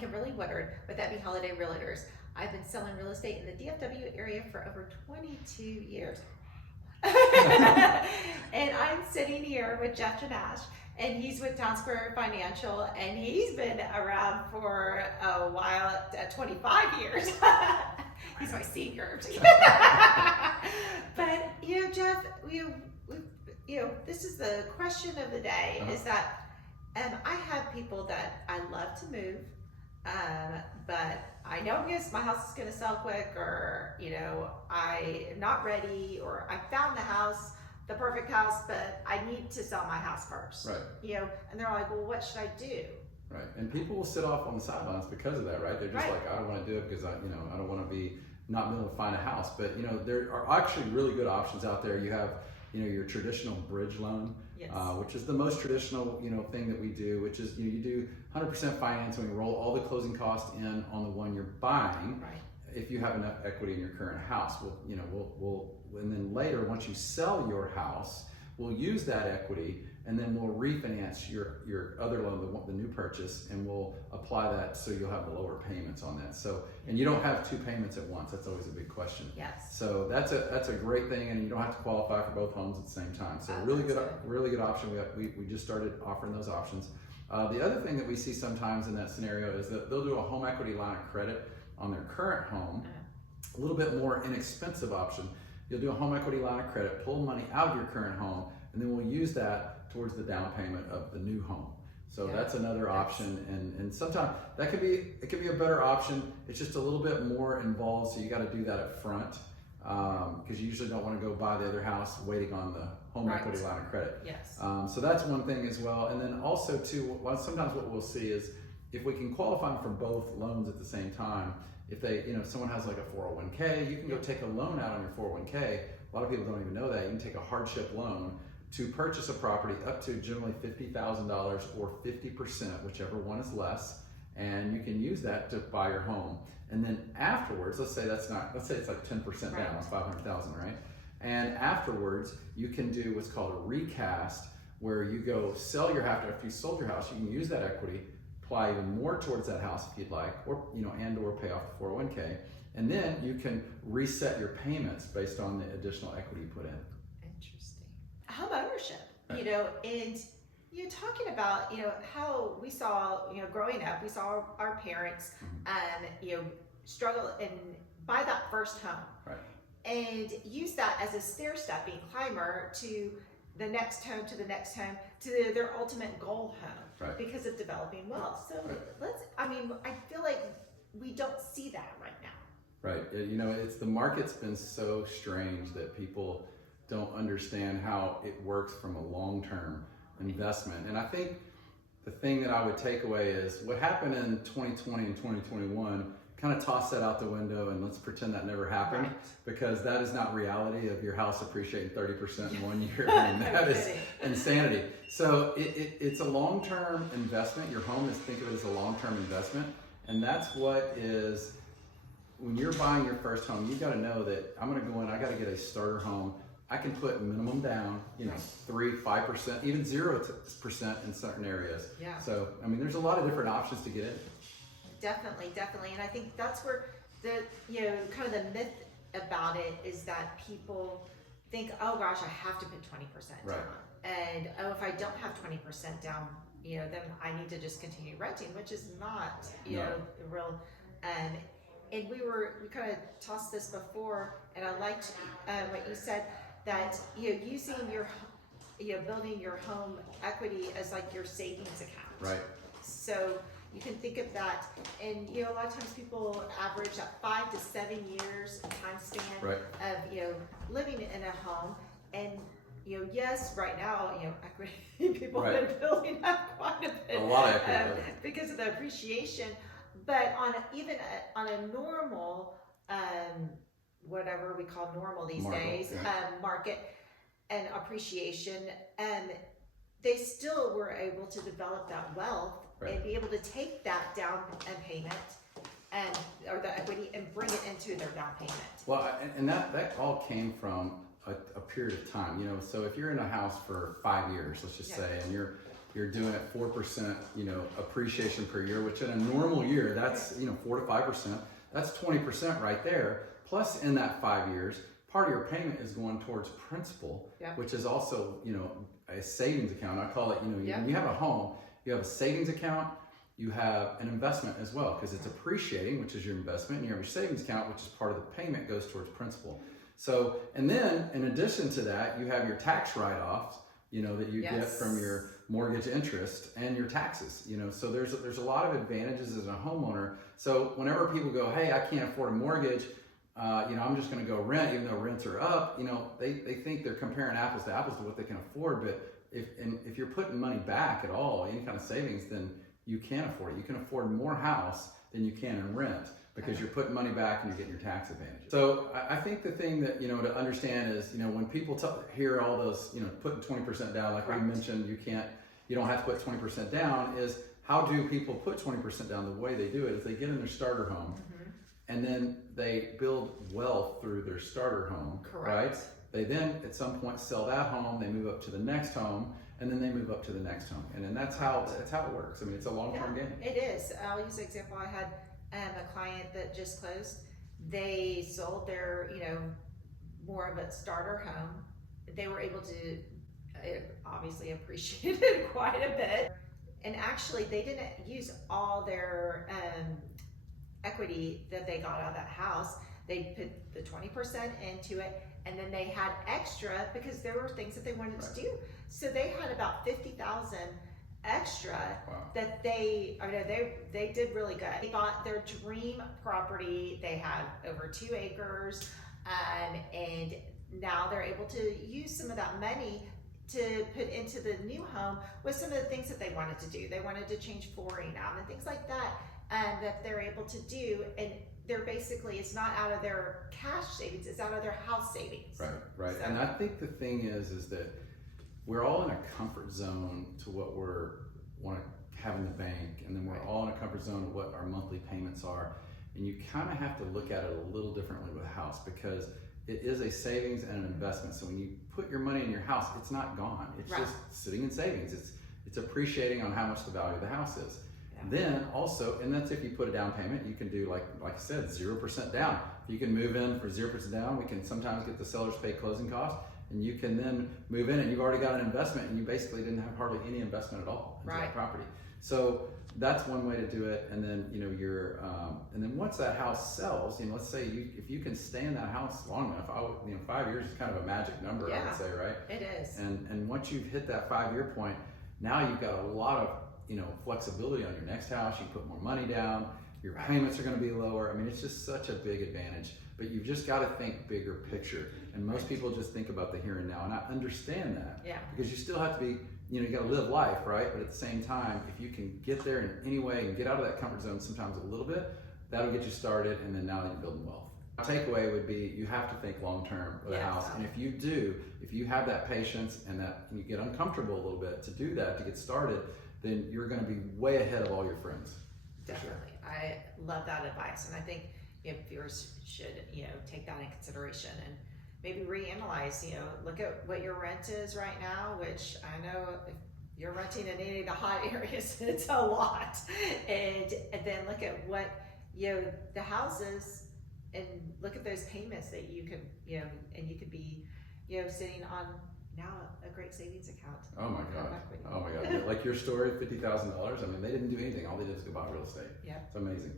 Kimberly Woodard with Abbey Holiday Realtors. I've been selling real estate in the DFW area for over 22 years. And I'm sitting here with Jeff Jannasch, and he's with Town Square Financial, and he's been around for a while, 25 years. He's my senior. But, Jeff, this is the question of the day, is that I have people that I love to move, but I know my house is going to sell quick, or, I am not ready, or I found the perfect house, but I need to sell my house first. Right. And they're like, well, what should I do? Right. And people will sit off on the sidelines because of that, right? They're just like, I don't want to do it because I don't want to be not being able to find a house. But, there are actually really good options out there. You have, your traditional bridge loan, yes. Which is the most traditional, thing that we do, which is, you do 100% financing, you roll all the closing costs in on the one you're buying. Right. If you have enough equity in your current house, and then later, once you sell your house, we'll use that equity, and then we'll refinance your other loan, the new purchase, and we'll apply that so you'll have the lower payments on that. So, and you don't have two payments at once. That's always a big question. Yes. So that's a great thing, and you don't have to qualify for both homes at the same time. So really good option. We just started offering those options. The other thing that we see sometimes in that scenario is that they'll do a home equity line of credit on their current home, a little bit more inexpensive option. You'll do a home equity line of credit, pull money out of your current home, and then we'll use that towards the down payment of the new home. So that's another option, and sometimes it could be a better option. It's just a little bit more involved, so you got to do that up front, because you usually don't want to go buy the other house waiting on the home equity line of credit. Yes. So that's one thing as well, and then also too, sometimes what we'll see is if we can qualify them for both loans at the same time. If they, someone has like a 401k, you can go take a loan out on your 401k. A lot of people don't even know that. You can take a hardship loan to purchase a property up to generally $50,000 or 50%, whichever one is less, and you can use that to buy your home. And then afterwards, let's say it's like 10% down on 500,000, right? And afterwards, you can do what's called a recast, where you go sell your house. After you sold your house, you can use that equity, apply even more towards that house if you'd like, or or pay off the 401k, and then you can reset your payments based on the additional equity you put in. Interesting. Home ownership, and talking about how we saw growing up, we saw our parents struggle and buy that first home, and use that as a stair-stepping climber to the next home, to the next home, to their ultimate goal home, because of developing wealth. So I feel like we don't see that right now. Right. It's the market's been so strange that people don't understand how it works from a long-term investment. And I think the thing that I would take away is what happened in 2020 and 2021, kind of toss that out the window and let's pretend that never happened, because that is not reality of your house appreciating 30% in 1 year. I mean, that is insanity. So it's a long-term investment. Your home think of it as a long-term investment. And that's what is, when you're buying your first home, you got to know that I'm going to go in, I got to get a starter home. I can put minimum down, 3, 5%, even 0% in certain areas. Yeah. So, there's a lot of different options to get in. Definitely. And I think that's where the, kind of the myth about it is that people think, oh gosh, I have to put 20% down. And if I don't have 20% down, then I need to just continue renting, which is not, real. And we kind of tossed this before, and I liked what you said, that using your building your home equity as like your savings account. Right. So you can think of that, and a lot of times people average that 5 to 7 years time span of living in a home, and yes, right now equity people have been building up quite a bit, a lot of equity because of the appreciation. But on a normal whatever we call normal these days, market and appreciation, they still were able to develop that wealth and be able to take that down payment or the equity and bring it into their down payment. Well, and that all came from a period of time. So if you're in a house for 5 years, let's just say, and you're you're doing it 4%, appreciation per year, which in a normal year, that's, 4 to 5%. That's 20% right there. Plus in that 5 years, part of your payment is going towards principal, which is also, a savings account. I call it, when you have a home, you have a savings account, you have an investment as well, because it's appreciating, which is your investment, and you have your savings account, which is part of the payment goes towards principal. So, and then in addition to that, you have your tax write-offs, that you get from your mortgage interest and your taxes, so there's a lot of advantages as a homeowner. So whenever people go, hey, I can't afford a mortgage, I'm just going to go rent, even though rents are up, they think they're comparing apples to apples to what they can afford. But if you're putting money back at all, any kind of savings, then you can afford it. You can afford more house than you can in rent, because you're putting money back and you're getting your tax advantage. So I think the thing that, to understand is, when people hear all those, putting 20% down, like we mentioned, you don't have to put 20% down, is how do people put 20% down? The way they do it is they get in their starter home, and then they build wealth through their starter home, right? They then at some point sell that home, they move up to the next home, and then they move up to the next home. And then that's how it works. I mean, it's a long-term game. It is. I'll use an example. I had a client that just closed. They sold their, more of a starter home. They were able to, it obviously appreciated quite a bit. And actually, they didn't use all their equity that they got out of that house. They put the 20% into it, and then they had extra because there were things that they wanted to do. So they had about $50,000 extra that they did really good. They bought their dream property. They had over 2 acres, and now they're able to use some of that money to put into the new home with some of the things that they wanted to do. They wanted to change flooring out and things like that, that they're able to do. And they're basically, it's not out of their cash savings, it's out of their house savings. Right. So, and I think the thing is that we're all in a comfort zone to what want to have in the bank, and then we're all in a comfort zone of what our monthly payments are. And you kind of have to look at it a little differently with a house, because it is a savings and an investment. So when you put your money in your house, it's not gone. It's just sitting in savings. It's appreciating on how much the value of the house is. Then also, and that's if you put a down payment, you can do like I said, 0% down. If you can move in for 0% down, we can sometimes get the sellers pay closing costs, and you can then move in and you've already got an investment, and you basically didn't have hardly any investment at all into that property. So that's one way to do it. And then and then once that house sells, let's say if you can stay in that house long enough, 5 years is kind of a magic number, I would say, right? It is. And once you've hit that 5-year point, now you've got a lot of flexibility on your next house. You put more money down, your payments are going to be lower. I mean, it's just such a big advantage. But you've just got to think bigger picture. And most people just think about the here and now, and I understand that. Because you still have to be, you got to live life, right? But at the same time, if you can get there in any way and get out of that comfort zone sometimes a little bit, that'll get you started, and then now you're building wealth. My takeaway would be you have to think long term with a house. And if you have that patience and that you get uncomfortable a little bit to do that, to get started, then you're going to be way ahead of all your friends. Definitely. I love that advice. And I think viewers should, take that in consideration and maybe reanalyze, look at what your rent is right now, which I know if you're renting in any of the hot areas, it's a lot. And then look at what, the houses, and look at those payments that you could, and you could be, sitting on now a great savings account. Oh my God. Like your story, $50,000. I mean, they didn't do anything. All they did was go buy real estate. It's amazing.